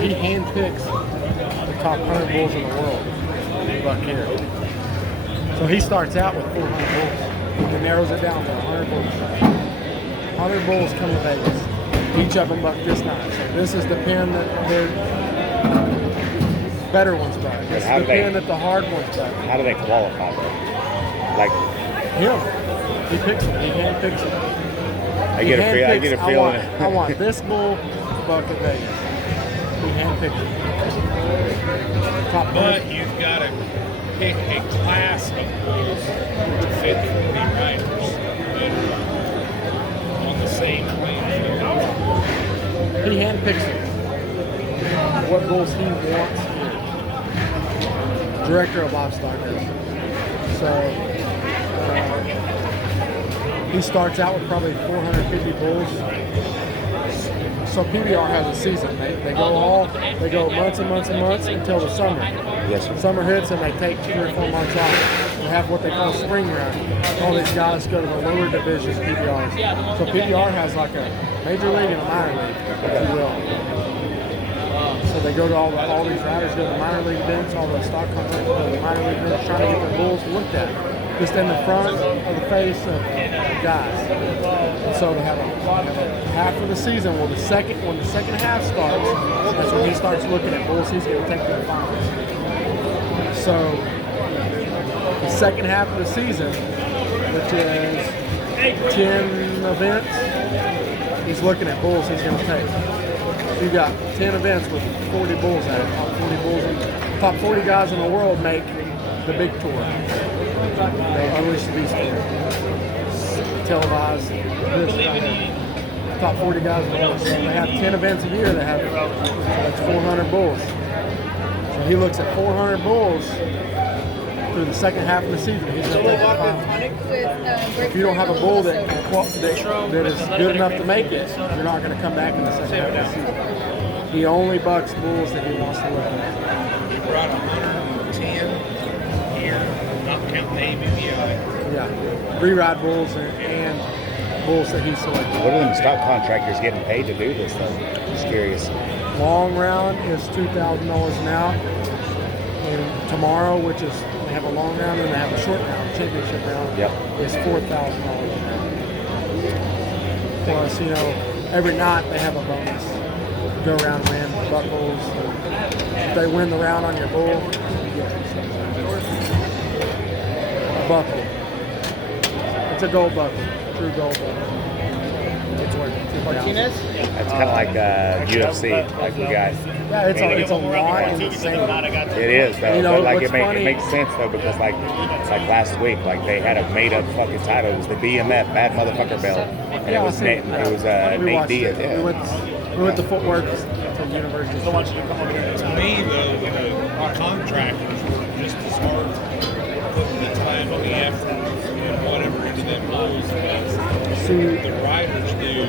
he handpicks the top 100 bulls in the world. Buck here. So he starts out with 400 bulls and narrows it down to 100 bulls. 100 bulls come to Vegas. Each of them buck this night. So this is the pen that they're better ones buck. This is the pen that the hard ones buck. How do they qualify though? Like him. He picks them. He handpicks them. I get a feeling. I want this bull to buck at Vegas. He handpicks it. But you've got to pick a class of bulls to fit 40 riders that are on the same plane. He handpicks it. What bulls he wants here. Director of livestock does. So he starts out with probably 450 bulls. So PBR has a season. They go months and months and months until the summer. Yes, sir. Summer hits and they take 3 or 4 months off. They have what they call spring run. All these guys go to the lower division PBRs. So PBR has like a major league and a minor league, if you will. So they go to all these riders go to the minor league events, all the stock companies go to the minor league events, trying to get their bulls looked at. Just in the front of the face of guys. And so they have a half of the season. Well, when the second half starts, that's when he starts looking at bulls he's going to take to the finals. So the second half of the season, which is 10 events, he's looking at bulls he's going to take. You got 10 events with 40 bulls at it. Top 40 guys in the world make the big tour. They unleash the beast tour. Televised. Top 40 guys in the world. So they have 10 events a year. That's 400 bulls. So he looks at 400 bulls through the second half of the season. He's going to take the final. If you don't have a bull that is good enough to make it, you're not going to come back in the second half of the season. He only bucks bulls that he wants to look at. We brought 110 here, not counting ABBI. Yeah, re-ride bulls and bulls that he selected. What are them stock contractors getting paid to do this though? Just curious. Long round is $2,000 an hour. And tomorrow, which is they have a long round and they have a short round, championship round, is $4,000 an hour. Plus, every night they have a bonus. Go around and win buck bulls. If they win the round on your bull, you get a buckle. It's a gold buckle, true gold buckle. It's worth Martinez? That's kind of like UFC, like we got. Yeah, it's a lot in the same. It is though, but like it makes sense though because like last week, like they had a made up fucking title. It was the BMF Bad Motherfucker belt, and it was Nate Diaz. Yeah. We went to footwork to the university. To me, the contractors were just as hard putting the time and the effort and whatever into them bulls as the riders do.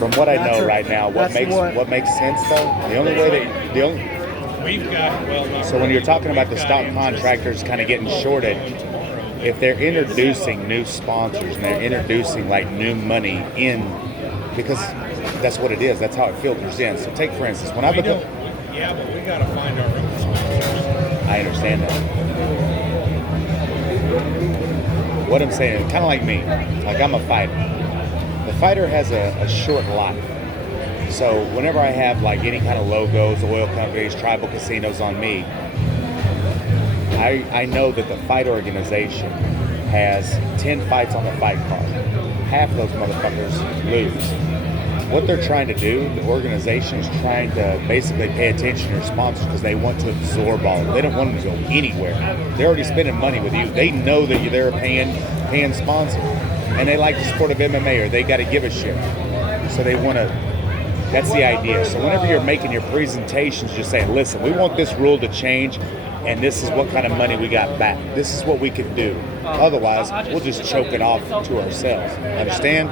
From what I know right now, what makes sense though, so when you're talking about the stock contractors kind of getting shorted, if they're introducing new sponsors and they're introducing like new money in, because that's what it is. That's how it filters in. So take for instance, when I become... Yeah, but we got to find our own sponsors. I understand that. What I'm saying, kind of like me, like I'm a fighter. The fighter has a short life. So whenever I have like any kind of logos, oil companies, tribal casinos on me, I know that the fight organization has 10 fights on the fight card. Half of those motherfuckers lose. What they're trying to do, the organization is trying to basically pay attention to their sponsors because they want to absorb all of it. They don't want them to go anywhere. They're already spending money with you. They know that you're there paying sponsors. And they like the sport of MMA or they got to give a shit. So they want to, that's the idea. So whenever you're making your presentations, just saying, listen, we want this rule to change and this is what kind of money we got back. This is what we can do. Otherwise, we'll just choke it off to ourselves. Understand?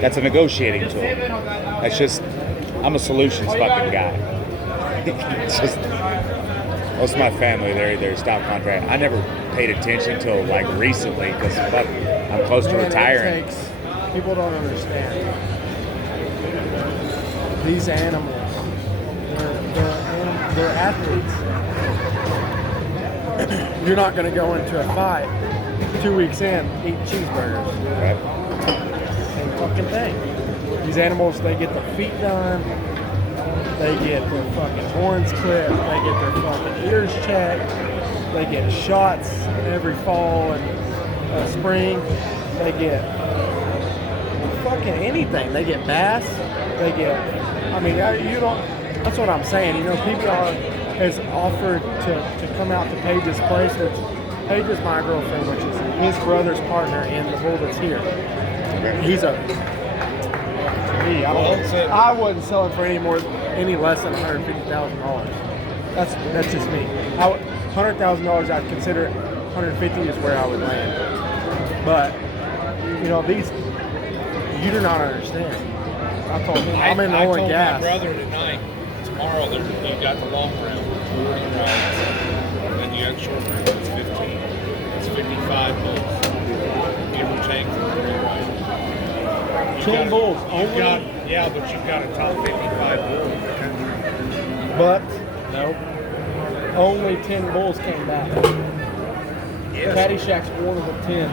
That's a negotiating tool. That's just, I'm a solutions fucking guy. It's just, most of my family, they're stock contract. I never paid attention until like recently because fuck, I'm close to retiring. People don't understand. these animals, they're athletes. You're not going to go into a fight 2 weeks in eating cheeseburgers. Right. Same fucking thing. These animals, they get their feet done. They get their fucking horns clipped. They get their fucking ears checked. They get shots every fall and spring. They get fucking anything. They get baths. They get, I mean, you don't, that's what I'm saying. You know, PBR has offered to come out to Paige's place. Paige is my girlfriend, which is his brother's partner in the bull that's here. He's a, to me, I wouldn't sell him for any less than $150,000. That's just me. $100,000, I'd consider it. $150,000 is where I would land. But you know, these, you do not understand. I told him I'm in oil and gas. My brother tonight. Tomorrow you got the long round, 40 rounds, and then you got short round. It's 15. It's 55 bulls. Give or take for 3 rounds. 10 bulls. Yeah, but you've got a top 55 bull in the country. But no, only 10 bulls came back. Yes. Caddyshack's one of the 10.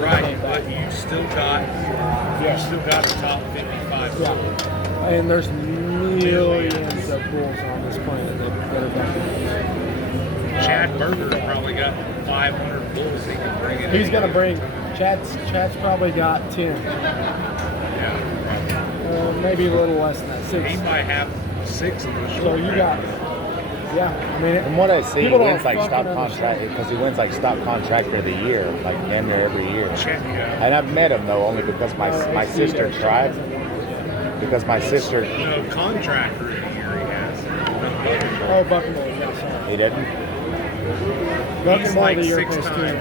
Right, but you still got a top 55 bull. Yeah, and there's millions of bulls on this planet that are back. Chad Berger's probably got 500 bulls he can bring in. He's gonna bring. Chad's probably got 10. Yeah. Maybe a little less than that. 6. He might have 6 in the short So you got. Yeah, I mean, From what I see, he people wins don't like stock fucking contract because he wins like stock contractor of the year, like damn near every year. Yeah. And I've met him though only because my sister tried. Because my sister, No, contractor of the year he has. Oh, Buckingham, yeah, sorry. he didn't. Buckingham like of the year 6 pays times.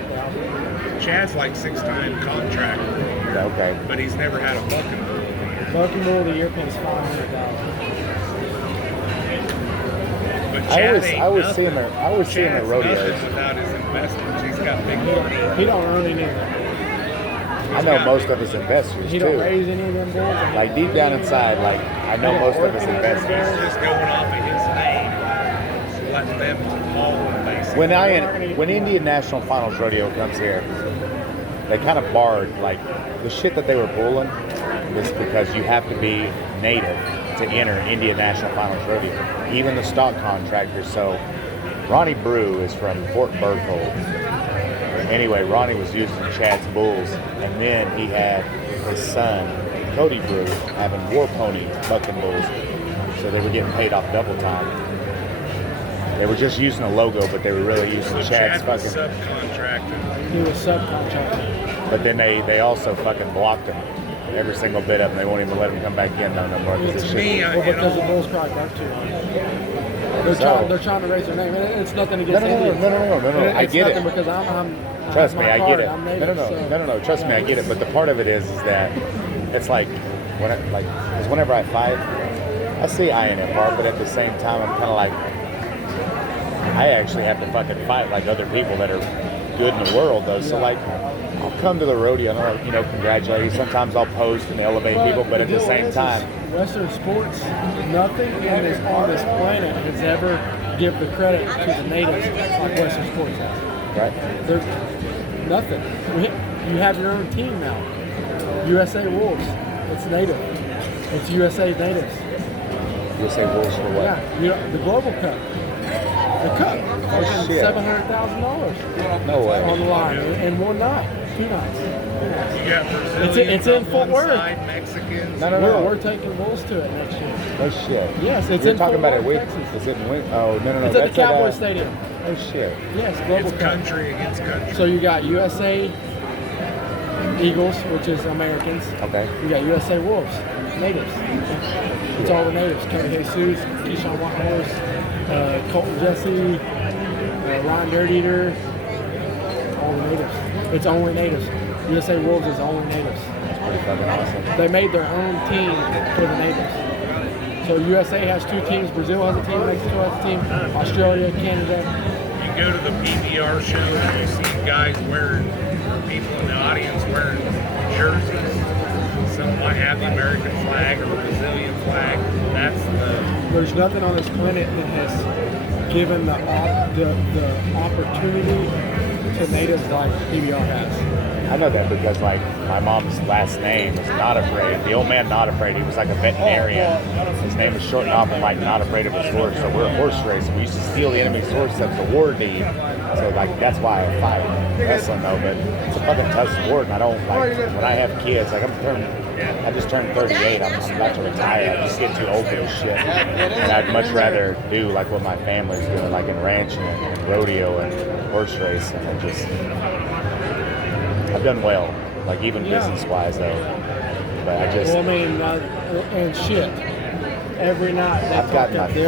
$200,000. Chad's like 6-time contractor, Okay. but he's never had a bucking bull. Buckingham of the year pays $500,000. But I Chad always ain't see him nothing. at Chad's rodeos. nothing without his investments. He's got big money. He don't earn any of them. I know most of his investors He don't too. raise any of them bulls. Like deep down inside, like I know most of his investors. He's just going off of his name, letting them haul basically. When Indian National Finals Rodeo comes here, they kind of barred like the shit that they were pulling is because you have to be native to enter Indian National Finals Rodeo. Even the stock contractors. So Ronnie Brew is from Fort Berthold. Anyway, Ronnie was using Chad's bulls, and then he had his son, Cody Brew, having War Pony bucking bulls. So they were getting paid off double time. They were just using a logo, but they were really using So Chad's Chad was fucking. subcontracted. He was subcontracting. But then they also fucking blocked him. Every single bit of them. They won't even let him come back in no more. 'Cause it's To me, Well, because the bulls probably got too much. They're trying to raise their name, and it's nothing against Indians. No. I It's get nothing it. because I'm Trust me, my I card, get it. I'm native, No. Trust me, I get it. But the part of it is that it's like because whenever I fight, I see INFR, but at the same time, I'm kind of like I actually have to fucking fight like other people that are good in the world, though. So like, I'll come to the rodeo and I'll, congratulate you. Sometimes I'll post and elevate people, but at the same time, Western sports, nothing on this planet has ever give the credit to the natives like Western sports has. right? There's nothing. You have your own team now. USA Wolves. It's native. It's USA natives. You'll say Wolves for what? Yeah, the Global Cup. The Cup. shit. $700,000 No way. on the line in one night, 2 nights. You got Brazilians It's in on Fort one Worth. side, Mexicans. No. We're taking Wolves to it next year. No shit. Yes, it's You're in talking Fort about it. Worth, Wait, Texas. is it in Win? Oh no. It's at the Cowboy at, Stadium. Oh shit. Yes, Global It's Cup. country against country. So you got USA Eagles, which is Americans. Okay. You got USA Wolves, natives. It's all the natives. Kevin Jesus, Keyshawn Whitehorse, Colton Jesse, Ryan Dirt Eater, all the natives. It's only natives. USA Wolves is only natives. That's pretty fucking awesome. They made their own team for the natives. So USA has 2 teams. Brazil has a team. Mexico has a team. Australia, Canada. You go to the PBR show and you see guys wearing, or people in the audience wearing jerseys. Some I have the American flag or the Brazilian flag. That's the. There's nothing on this planet that has given the opportunity to natives like PBR has. I know that because like my mom's last name is Not Afraid. The old man Not Afraid, he was like a veterinarian. His name was shortened off and like Not Afraid of his horse. So we're a horse race. We used to steal the enemy's horse as a war deed. So like that's why I fight wrestling though. But it's a fucking tough sport, and I don't like when I have kids. Like I just turned 38. I'm about to retire. I just get too old for this shit. And I'd much rather do like what my family's doing, like in ranching and rodeo and horse racing, and just. I've done well, like even business-wise though. But I just. Well, I mean, and shit. Every night they I've got my they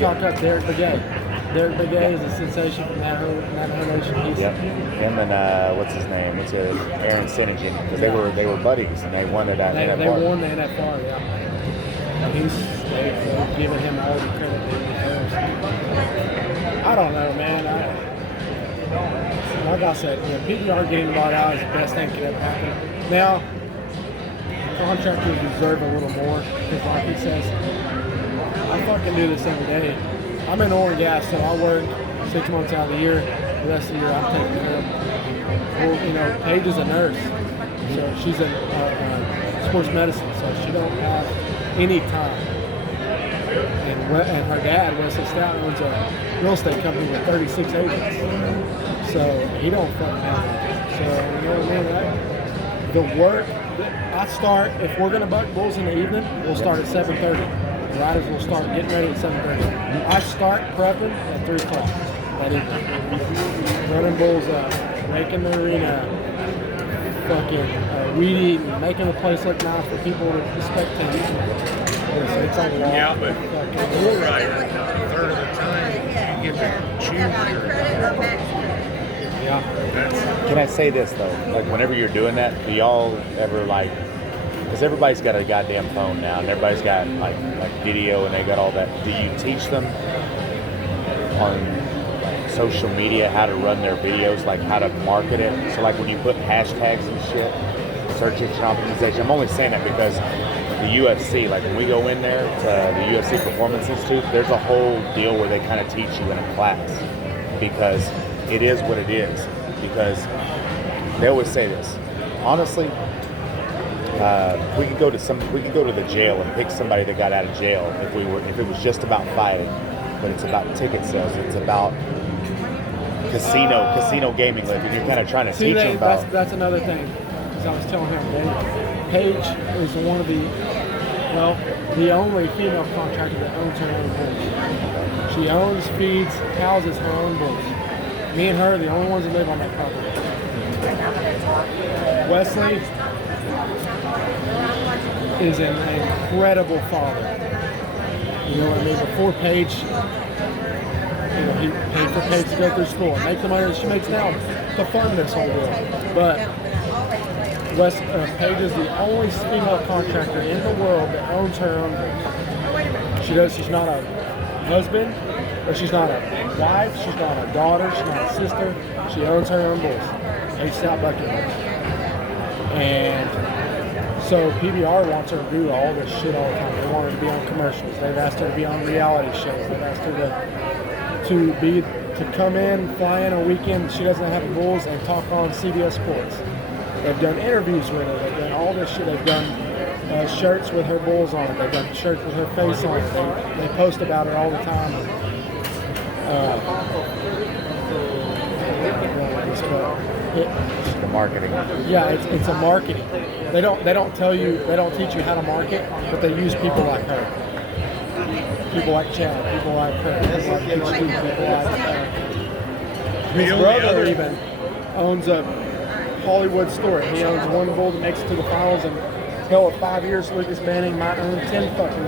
talked up Derek Begay. Derek Begay is a sensation from that nation. Yep. Him and what's his name? What's it? Aaron Siningen, because they were buddies and they won it at NFR. They won the NFR, yeah. And they've given him all the credit that he deserves. I don't know, man. Like I said, PBR getting bought out is the best thing that could ever happen. Now, contractors deserve a little more because, like he says, I fucking do this every day. I'm in oil and gas, so I work 6 months out of the year. The rest of the year, I'm taking care of. Well, you know, Paige is a nurse, so she's in sports medicine, so she don't have any time. And her dad, Wesley Stout, owns a real estate company with 36 agents. So he don't fucking have it. So, you know what I mean? The work, I start, if we're going to buck bulls in the evening, we'll start at 7:30. The riders will start getting ready at 7:30. I start prepping at 3 o'clock that evening. Running bulls up, making the arena, fucking weed eating, making the place look nice for people to spectate. It's a lot. Yeah, but bull rider, a third of the time, you get to choose your. Yeah. Can I say this though? Like whenever you're doing that, do y'all ever like? Because everybody's got a goddamn phone now, and everybody's got like video, and they got all that. Do you teach them on like social media how to run their videos, like how to market it? So like when you put hashtags and shit, search engine optimization. I'm only saying that because the UFC, like when we go in there to the UFC Performance Institute, there's a whole deal where they kind of teach you in a class because it is what it is. Because they always say this. Honestly, we could go to the jail and pick somebody that got out of jail if it was just about fighting, but it's about ticket sales. It's about casino gaming. Like you're kind of trying to teach them about. That's another thing. As I was telling him, Paige is one of the only female contractor that owns her own bulls. She owns, feeds, houses her own bulls. Me and her are the only ones that live on that property. Wesley is an incredible father. You know what I mean? Before Paige, he paid for Paige to go through school and make the money that she makes now to fund this whole deal. But Paige is the only female contractor in the world that owns her own bulls. She's not a husband, or she's not a wife, she's not a daughter, she's not a sister. She owns her own bulls. Paige Stout Bucking Bulls. And so PBR wants her to do all this shit all the time. They want her to be on commercials. They've asked her to be on reality shows. They've asked her to come in, fly in a weekend. She doesn't have the bulls and talk on CBS Sports. They've done interviews with her. They've done all this shit. They've done shirts with her bulls on it. They've done shirts with her face on it. They post about her all the time. The marketing. Yeah, it's a marketing. They don't teach you how to market, but they use people like her. People like Chad, people like her, people like HD, people like his brother even owns a Hollywood store. He owns one bull that makes it to the finals, and hell, in 5 years, Lucas Manning might own 10 fucking bulls.